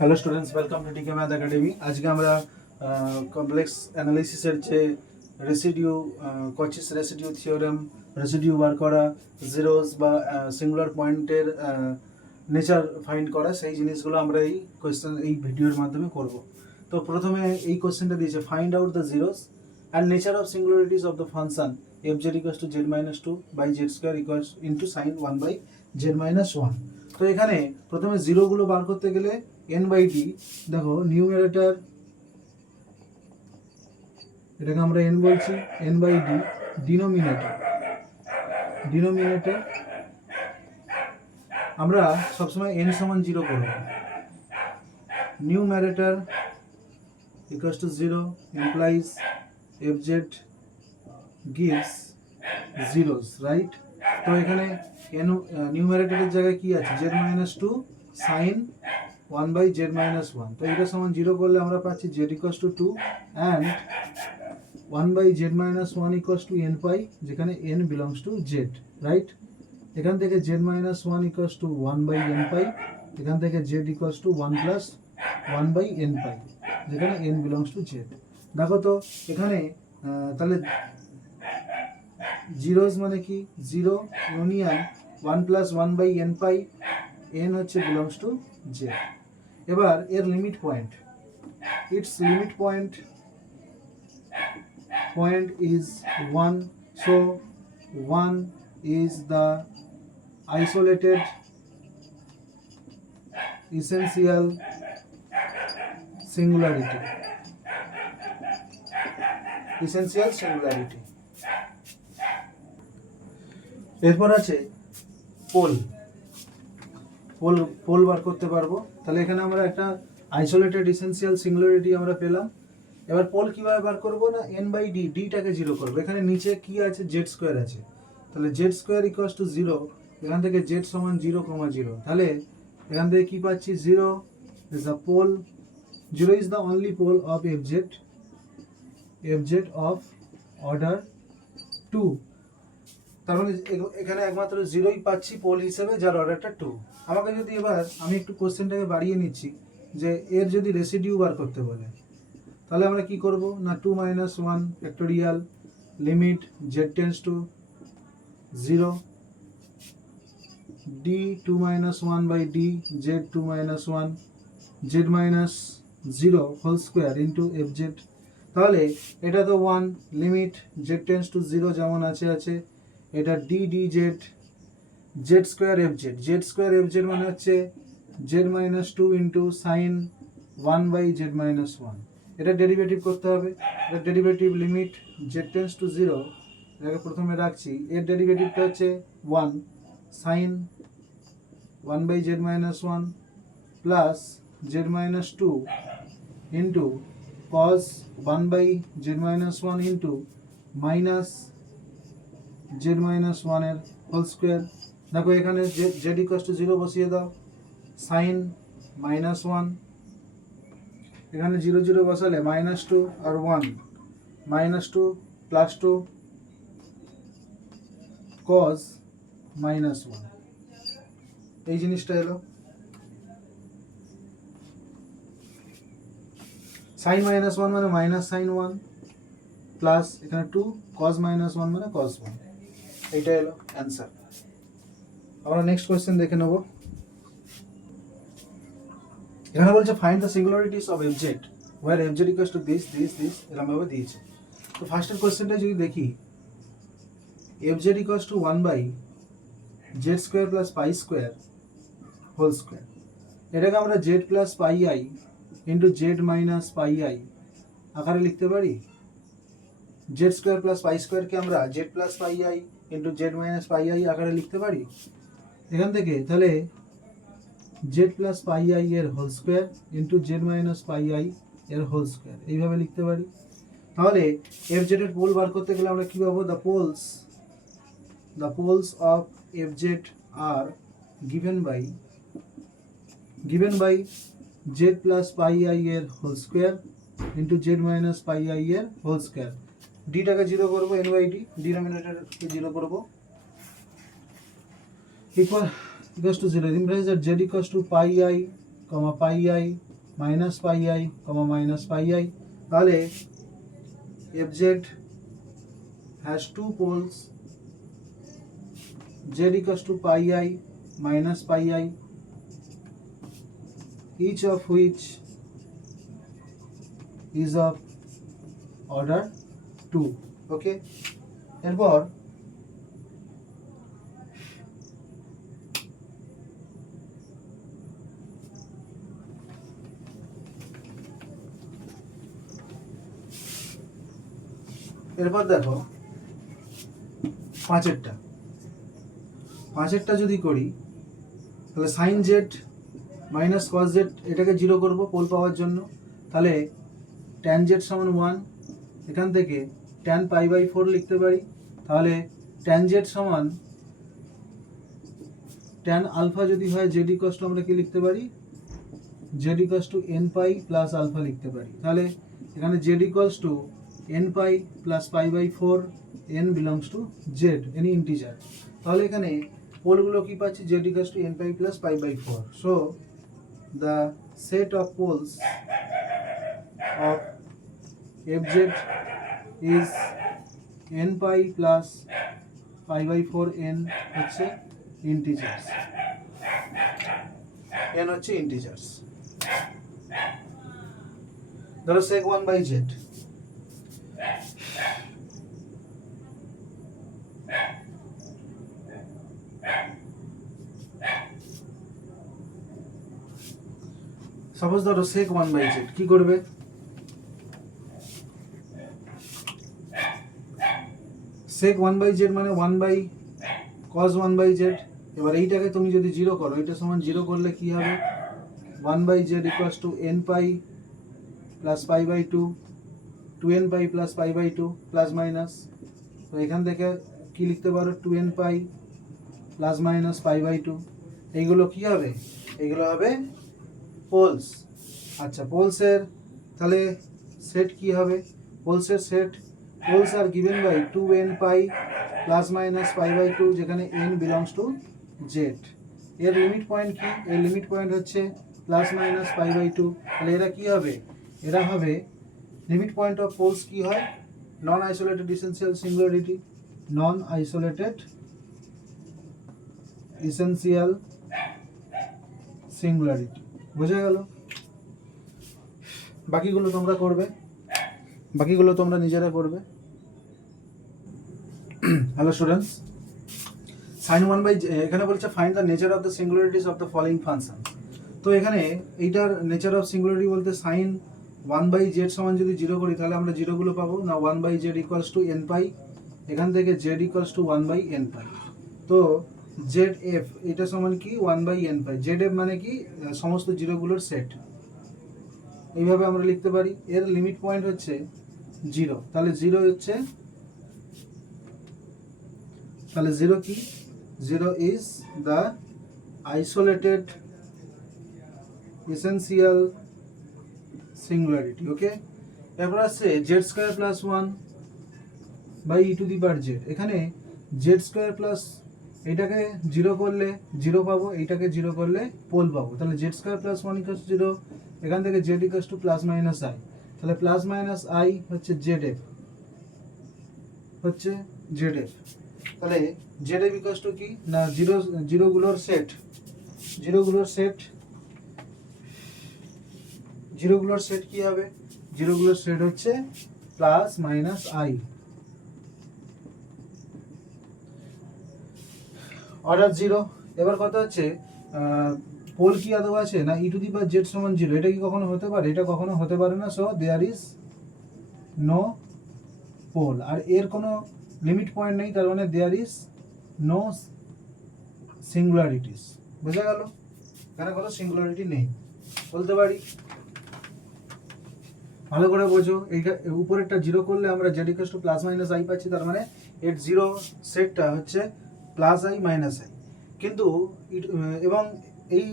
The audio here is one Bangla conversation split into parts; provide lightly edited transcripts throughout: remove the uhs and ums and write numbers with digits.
Hello students, welcome to DK math academy. আজকে আমরা কমপ্লেক্স অ্যানালাইসিসের যে residue, Cauchy's residue theorem, residue বার করা, জিরোস বা সিঙ্গুলার পয়েন্টের নেচার ফাইন্ড করা, সেই জিনিসগুলো আমরা এই ভিডিওর মাধ্যমে করব। তো প্রথমে এই কোশ্চেনটা দিয়েছে, find out the zeros and nature of singularities of the function f z equals to z minus two by z square equals into sine one by z minus one. তো এখানে প্রথমে জিরোগুলো বার করতে গেলে n বাই ডি, দেখো নিউমারেটর এটাকে আমরা n বলছি, n বাই ডি, ডিনোমিনেটর আমরা সবসময় n সমান 0 করব। Numerator equals to 0 implies fz gives zeros, right? তো এখানে নিউমারেটরের জায়গায় কি আছে, z minus two sine 1 by z minus one. তো এটা সমান 0 করলে আমরা পাচ্ছি z equals to 2 and 1 by z minus one equals to n pi, যেখানে n belongs to z, right? এখান থেকে z minus one equals to 1 by n pi, এখান থেকে z equals to 1 plus 1 by n pi, যেখানে এন বিলংস টু জেড। দেখো তো এখানে তাহলে জিরোস মানে কি, 0 union 1 plus 1 by n pi, n হচ্ছে বিলংস টু জেড। এবার এর limit point, its limit point is 1, so 1 is the isolated essential singularity, এরপর আছে পোল বার করতে পারবো। তাহলে এখানে আমরা একটা আইসোলেটেড এসেনশিয়াল সিঙ্গুলারিটি আমরা পেলাম। এবার পোল কিভাবে বার করবো না, n বাই ডি, ডিটাকে 0 করবো। এখানে নিচে কি আছে, জেড স্কোয়ার আছে, তাহলে জেড স্কোয়ার ইকুয়ালস টু 0, এখান থেকে জেড সমান 0, 0, তাহলে এখান থেকে কি পাচ্ছি, 0 is the pole, 0 is the only pole of fz of order 2। তার মানে এখানে একমাত্র 0ই পাচ্ছি পোল হিসেবে, যার অর্ডারটা 2। আমাকে যদি এবার আমি একটু কোশ্চেনটাকে বাড়িয়ে নিচ্ছি, যে এর যদি রেসিডিউ বার করতে বলে, তাহলে আমরা কি করব না, 2 minus 1 factorial limit z tends to 0 d 2 minus 1 by d z 2 minus 1 z minus 0 whole square into fz। তাহলে এটা তো 1, লিমিট z টেন্স টু 0 যেমন আছে, এটা d dz z square fz মানে হচ্ছে z minus 2 into sine 1 by z minus 1। এটা ডেরিভেটিভ করতে হবে, এটা derivative limit z tends to 0, এটাকে প্রথমে রাখছি, এর ডেরিভেটিভটা হচ্ছে 1 sine 1 by z minus 1 plus z minus 2 into cos 1 by z minus 1 into minus z minus 1 এর হোল স্কোয়ার। দেখো এখানে জেড ইকুয়ালস টু 0 বসিয়ে দাও, সাইন মাইনাস 1, এখানে 0 0 বসালে মাইনাস 2 আর 1, মাইনাস 2 প্লাস 2 কস মাইনাস 1, এই জিনিসটা এলো। সাইন মাইনাস 1 মানে মাইনাস সাইন 1 প্লাস এখানে 2 কস মাইনাস 1 মানে কস 1, এইটা এলো অ্যান্সার। আমরা নেক্সট কোয়েশ্চেন দেখে নেব। এখানে বলছে find the singularities of fz where fz equals to this এরকম ভাবে দিয়েছে। তো ফার্স্টের কোয়েশ্চেনটা যদি দেখি, fz equals to 1 by z square plus pi square whole square, এটাকে আমরা z plus pi i into z minus pi i আকারে লিখতে পারি। জেড স্কোয়ার প্লাস পাই স্কোয়ারকে আমরা z plus pi i into z minus pi i আকারে লিখতে পারি। এখান থেকে তাহলে জেড প্লাস পাই আই এর whole square into z minus pi i এর হোল স্কোয়ার, এইভাবে লিখতে পারি। তাহলে fz এর পোল বার করতে গেলে আমরা কি পাবো, the poles of fz are given by z plus pi I এর whole square into z minus pi i এর হোল স্কোয়ার। ডিটাকে 0 করবো, n বাই ডি, ডিনোমিনেটরকে 0 করবো, equals to 0. Implies that z equals to pi I, pi I minus pi I comma minus pi I, তাহলে fz has two poles, z equals to pi I minus pi I, each of which is of order 2. Okay, এরপর দেখো পাঁচেরটা যদি করি তাহলে sine z minus cos z এটাকে জিরো করব পোল পাওয়ার জন্য, তাহলে ট্যান জেড সমান 1, এখান থেকে ট্যান পাই বাই 4 লিখতে পারি, তাহলে ট্যান জেড সমান ট্যান আলফা যদি হয় জেড ইকুয়ালস টু আমরা কি লিখতে পারি, z equals to n pi plus alpha লিখতে পারি, তাহলে এখানে z equals to n pi plus pi by 4, n belongs to Z, any integer, তাহলে এখানে পোলগুলো কি পাচ্ছি, z equals to n pi plus pi by 4, so the set of poles of fz is n pi plus pi by 4 n হচ্ছে integers, n হচ্ছে integers, ধরো sec 1 by z, সাপোজ ধরো sec 1 by z কি করবে, sec 1 by z মানে 1 by cos 1 by z, এবার এইটাকে তুমি যদি জিরো করো, এটা সমান জিরো করলে কি হবে, 1 by z equals to n pi plus pi by 2, 2n pi plus pi by 2 plus minus, তো এখান থেকে কি লিখতে পারো 2n pi plus minus pi by 2, এইগুলো কি হবে, এইগুলো হবে পোলস। আচ্ছা, পোলসের তাহলে সেট কি হবে, পোলসের set, poles are given by 2n pi plus minus pi by 2 যেখানে n belongs to z, এর লিমিট পয়েন্ট কি, এর লিমিট পয়েন্ট হচ্ছে প্লাস মাইনাস পাই বাই 2, তাহলে এরা কি হবে, এরা হবে লিমিট পয়েন্ট অফ পোলস কি হয়, নন আইসোলেটেড এসেনশিয়াল সিঙ্গুলারিটি, নন আইসোলেটেড এসেনশিয়াল সিঙ্গুলারিটি, বোঝা গেল, বাকিগুলো তোমরা করবে, বাকিগুলো তোমরা নিজেরা করবে। হ্যালো স্টুডেন্টস, সাইন 1 বাই, এখানে বলছে find the nature of the singularities of the following function, তো এখানে এইটার নেচার অফ সিঙ্গুলারিটি বলতে সাইন 1 বাই জেড সমান যদি জিরো করি তাহলে আমরা জিরোগুলো পাবো না, 1 by z equals to n pi, এখান থেকে z equals to 1 by n pi, তো জেড এফ এটা সমান কি 1 by n pi, z f মানে কি সমস্ত জিরোগুলোর সেট, এইভাবে আমরা লিখতে পারি, এর লিমিট পয়েন্ট হচ্ছে জিরো, তাহলে জিরো হচ্ছে, তাহলে জিরো কি, zero is the isolated essential singularity. Okay, এরপর আসছে z square plus 1 by e to the power z, এখানে জেড স্কোয়ার প্লাস এইটাকে জিরো করলে জিরো পাবো, এইটাকে জিরো করলে পোল পাবো, তাহলে z square plus 1 equals zero, এখান থেকে z equals to plus minus i, তাহলে প্লাস মাইনাস আই হচ্ছে জেড এফ, হচ্ছে জেড এফ, তাহলে জেড এফ ইকুয়ালস টু কি না জিরোগুলোর সেট, জিরোগুলোর সেট, জিরোগুলোর সেট কি হবে, জিরোগুলোর সেট হচ্ছে plus minus I, order zero. এবার কথা হচ্ছে পোল কি আদৌ আছে না, ই টু দি পাওয়ার জেড সমান জিরো, এটা কি কখনো হতে পারে, এটা কখনো হতে পারে না, so there is no pole, আর এর কোনো লিমিট পয়েন্ট নেই, তার মানে দেয়ার ইজ নো সিঙ্গুলারিটিস, বোঝা গেল, এখানে কোনো সিঙ্গুলারিটি নেই বলতে পারি, ভালো করে বোঝো, এই উপরেরটা জিরো করলে আমরা Z equals to plus minus I পাচ্ছি, তার মানে এর জিরো সেটটা হচ্ছে প্লাস আই মাইনাস আই, কিন্তু এবং এই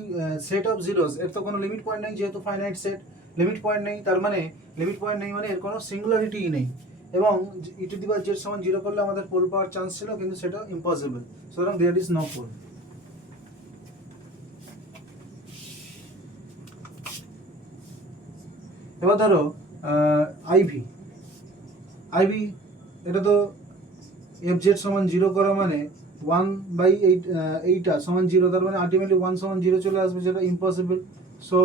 সেট অফ জিরোস এর তো কোনো লিমিট পয়েন্ট নেই, যেহেতু ফাইনাইট সেট, লিমিট পয়েন্ট নেই, তার মানে লিমিট পয়েন্ট নেই মানে এর কোনো সিঙ্গুলারিটিই নেই, এবং ই টু দি পাওয়ার জেড সমান জিরো করলে আমাদের পোল পাওয়ার চান্স ছিল, কিন্তু সেটা ইম্পসিবল, সুতরাং দেয়ার ইজ নো পোল। এবার ধরো আইভি আইভি এটা তো এফ জেড সমান জিরো করা মানে 1/8 এইটা সমান জিরো, তার মানে আলটিমেটলি 1 সমান জিরো চলে আসবে, যেটা impossible. So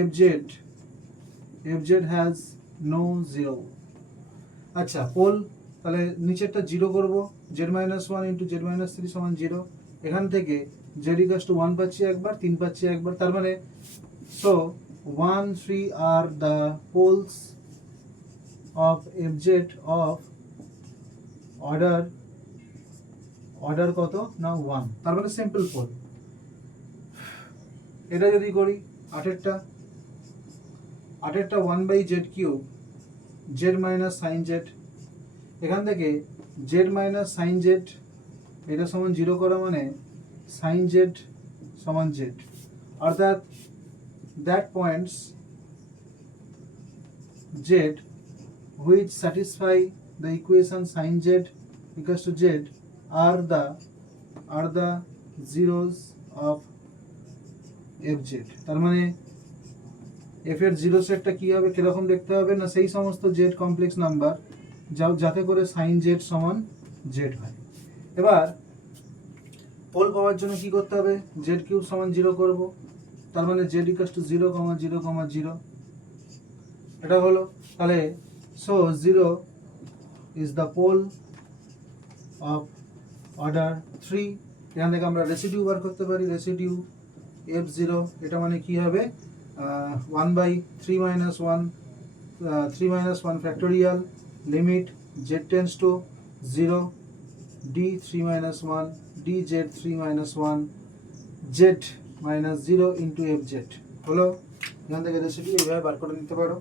f z has no zero. আচ্ছা পোল, তাহলে নিচেরটা জিরো করব, z minus one into z minus three সমান জিরো। এখান থেকে জেড ইকাস টু ওয়ান পাচ্ছি একবার, 3 পাচ্ছি একবার, তার মানে so 1 3 R the poles of f Z of order কত না 1, তার মানে সিম্পল পোল। এটা যদি করি 8 1/z cube Z minus sine Z, এখান থেকে জেড মাইনাস সাইন জেড এটা সমান জিরো করা মানে সাইন জেড সমান জেড, অর্থাৎ that points z which satisfy the equation sine z equals to z are the zeros of f z. তার মানে এফ এর জিরো সেটটা কি হবে, কিরকম দেখতে হবে না, সেই সমস্ত জেড কমপ্লেক্স নাম্বার যাতে করে সাইন জেড সমান জেড হয়। এবার পোল পাওয়ার জন্য কি করতে হবে, জেড কিউব সমান জিরো করব, তার মানে জেড ইকুয়ালস টু 0, 0, 0 এটা হলো। তাহলে so 0 is the pole of order 3। এখান থেকে আমরা রেসিডিউ বার করতে পারি, রেসিডিউ f0 এটা মানে কি হবে 1/3 minus 1 3 minus 1 factorial limit z tends to 0 d 3 minus 1 dz 3 minus 1 z minus 0 into fz হলো। এখান থেকে রেসিডিউ এইভাবে বার করে নিতে পারো।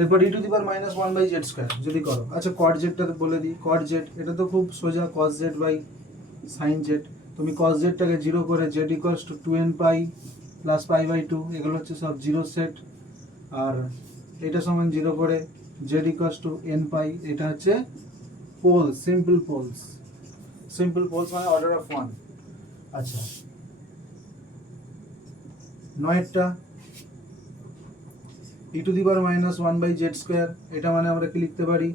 এরপর e two the power minus 1/z square যদি করো। আচ্ছা cot z টা বলে দিই, cot z এটা তো খুব সোজা, cos z by sin z। তুমি cos z টাকে 0 করে z equals to 2n pi plus pi, এগুলো হচ্ছে সব জিরো সেট, আর এটা সমান 0 করে z ইকুয়ালস টু n পাই, এটা হচ্ছে পোল, সিম্পল পোলস মানে অর্ডার অফ 1। আচ্ছা 9টা e two the power minus 1/z square, এটা মানে আমরা কি লিখতে পারি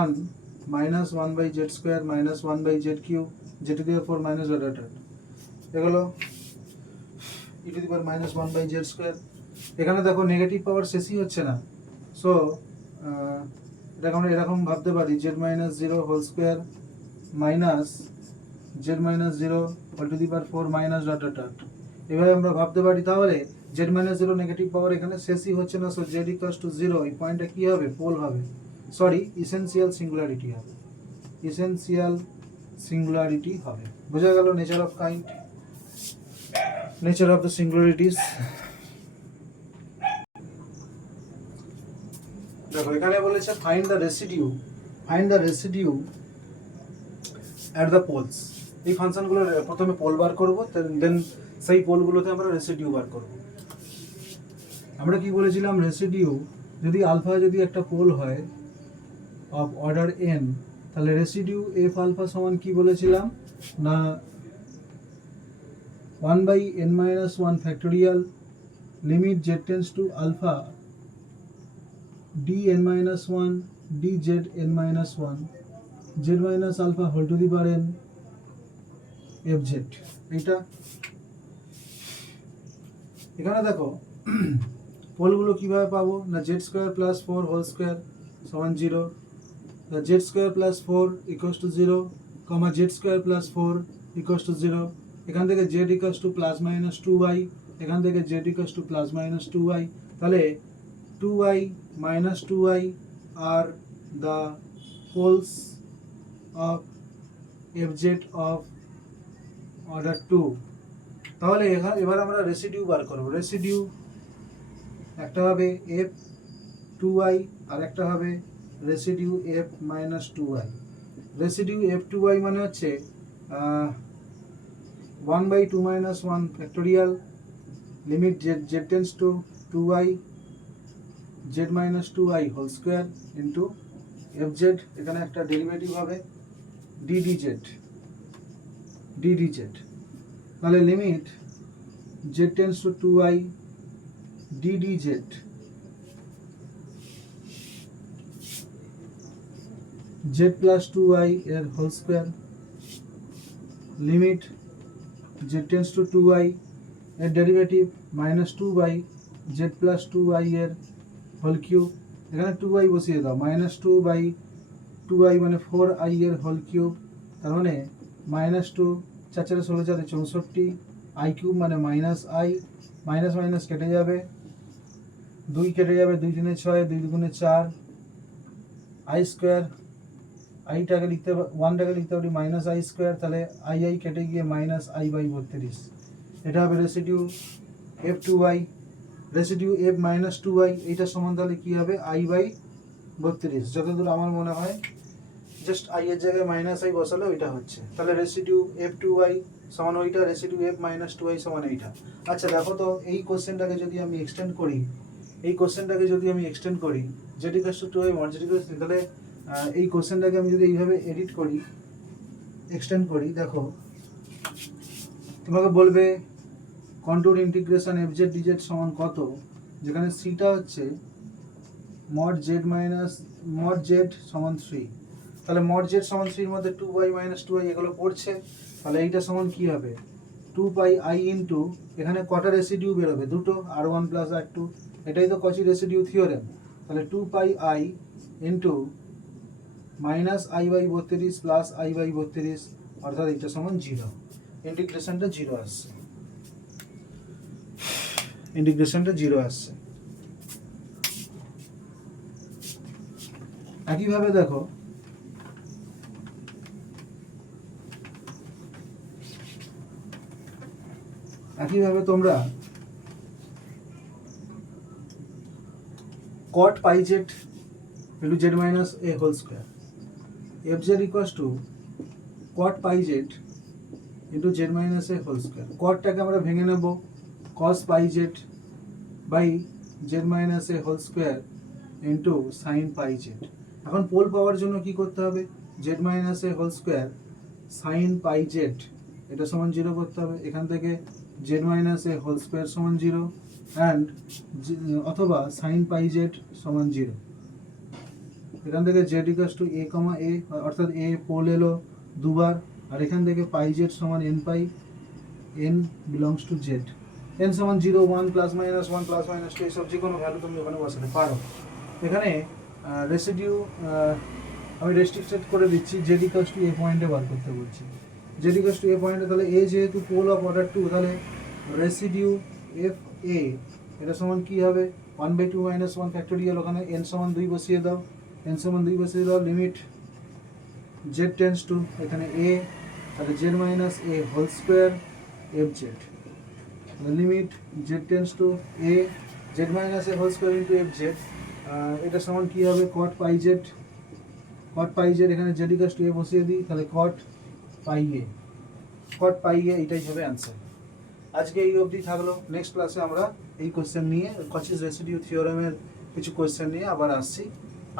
1 minus 1/z square minus 1/z cube z two the power 4 minus dot এগুলো e two the power minus 1/z square. এখানে দেখো নেগেটিভ পাওয়ার শেষই হচ্ছে না, সো এটাকে আমরা এরকম ভাবতে পারি z minus 0 whole square minus z minus 0 whole to the power 4 minus dot dot, এভাবে আমরা ভাবতে পারি। তাহলে z মাইনাস 0 নেগেটিভ পাওয়ার এখানে শেষই হচ্ছে না, সো z ইকুয়ালস টু 0, এই পয়েন্টটা কি হবে, পোল হবে, সরি ইসেনশিয়াল সিঙ্গুলারিটি হবে, ইসেনশিয়াল সিঙ্গুলারিটি হবে। বোঝা গেল nature of kind, nature of the singularities. দেখো এখানে বলেছে find the residue at the poles. এই ফাংশনগুলোর প্রথমে পোল বার করব, দেন সেই পোলগুলোতে আমরা রেসিডিউ বার করব। আমরা কি বলেছিলাম, রেসিডিউ যদি আলফা যদি একটা পোল হয় অফ অর্ডার n, তাহলে রেসিডিউ f আলফা সমান কি বলেছিলাম না 1/n-1 factorial limit z tends to alpha dn-1 dzn-1 z minus alpha whole to the power n fz। এটা এখানে দেখো পোলগুলো কিভাবে পাবো না, z square plus 4 whole square সমান 0, z square plus 4 equals to 0, comma z square plus 4 equals to 0। এখান থেকে z equals to plus minus 2y, এখান থেকে z equals to plus minus 2y, তাহলে 2y minus 2y are the poles of fz of order 2। তাহলে এবার আমরা রেসিডিউ বার করব। রেসিডিউ একটা হবে f 2y আর একটা হবে residue f minus 2y। Residue f 2y মানে হচ্ছে 1/2 minus 1 factorial limit z tends to 2y z minus two i whole square into f z, এখানে একটা ডেরিভেটিভ হবে ডিডি জেড, তাহলে limit z tends to two i d d z z plus two i এর whole square limit z tends to two i এর derivative minus two by z plus two i এর হোল কিউব, এখানে টু আই বসিয়ে দাও, minus two by two i মানে ফোর আই এর হোল কিউব, তার মানে মাইনাস টু, 4 4 16 4 64, আই কিউব মানে মাইনাস আই, মাইনাস মাইনাস কেটে যাবে, 2 কেটে যাবে, 2 3 6, 2 2 4, আই স্কোয়ার, আইটাকে লিখতে 1টাকে লিখতে পারি মাইনাস আই স্কোয়ার, তাহলে আই আই কেটে গিয়ে মাইনাস আই বাই 32, এটা হবে residue f two i, residue f minus two i, এইটার সমান তাহলে কী হবে আই বাই 32, যতদূর আমার মনে হয় জাস্ট আই এর জায়গায় মাইনাস আই বসালে ওইটা হচ্ছে, তাহলে রেসিডিউ এফ টু আই সমান ওইটা, residue f minus two i সমান এইটা। আচ্ছা দেখো তো এই কোশ্চেনটাকে যদি আমি এক্সটেন্ড করি, Z equals two 2i mod Z equals, তাহলে এই কোশ্চেনটাকে আমি যদি এইভাবে এডিট করি, এক্সটেন্ড করি, দেখো তোমাকে বলবে control integration F Z DZ সমান কত, যেখানে সিটা হচ্ছে মড জেড সমান 3, তাহলে মড জেড সমান 3 এর মধ্যে 2y মাইনাস 2i এগুলো পড়ছে, তাহলে এইটা সমান কি হবে 2πi ইন্টু, এখানে কটা রেসিডিউ বেরোবে, দুটো, r1 প্লাস r2, এটাই তো কচি রেসিডিউ থিওরেম, তাহলে 2πi into minus i by 32 plus i by 32, অর্থাৎ এটা সমান 0, ইন্টিগ্রেশনটা 0 আসছে, একইভাবে দেখো তোমরা cot pi z into z minus a whole square, fz equals to cot pi z into z minus a whole square, cotটাকে আমরা ভেঙে নেব cos pi z by z minus a whole square into sin pi z, এখন পোল পাওয়ার জন্য কি করতে হবে, z minus a whole square sin pi z এটা সমান 0 করতে হবে, এখান থেকে z minus a whole square সমান 0 and অথবা sin pi z সমান 0, এখান থেকে z equals to a, অর্থাৎ a পোল এলো দুবার, আর এখান থেকে pi z সমান n pi, n belongs to z, n সমান 0 1 প্লাস মাইনাস 1 প্লাস মাইনাস 2 এইসব যে কোনো ভ্যালু তুমি ওখানে বসাতে পারো। এখানে রেসিডিউ আমি রেস্ট্রিক্টেড করে দিচ্ছি, z equals to a পয়েন্টে বার করতে বলছি, z equals to a পয়েন্টে, তাহলে a যেহেতু পোল অফ অর্ডার 2, তাহলে রেসিডিউ এফ এ এটা সমান কি হবে 1/2 মাইনাস 1 ফ্যাক্টোরিয়াল, ওখানে n সমান 2 বসিয়ে দাও, লিমিট z টেন্স টু এখানে a, তাহলে z minus a whole square f z, limit z tends to a z minus a whole square into f z, এটা সমান কি হবে cot pi z, এখানে z equals to a বসিয়ে দিই, তাহলে cot pi a এটাই হবে অ্যান্সার। আজকে এই অবধি থাকলো, নেক্সট ক্লাসে আমরা এই কোশ্চেন নিয়ে কচিস রেসিডিউ থিওরেমের কিছু কোশ্চেন নিয়ে আবার আসছি,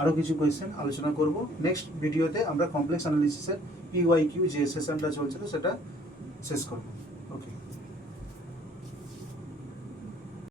আরও কিছু কোশ্চেন আলোচনা করব। নেক্সট ভিডিওতে আমরা কমপ্লেক্স অ্যানালিসিসের PYQ যে সেশনটা চলছিল সেটা শেষ করব।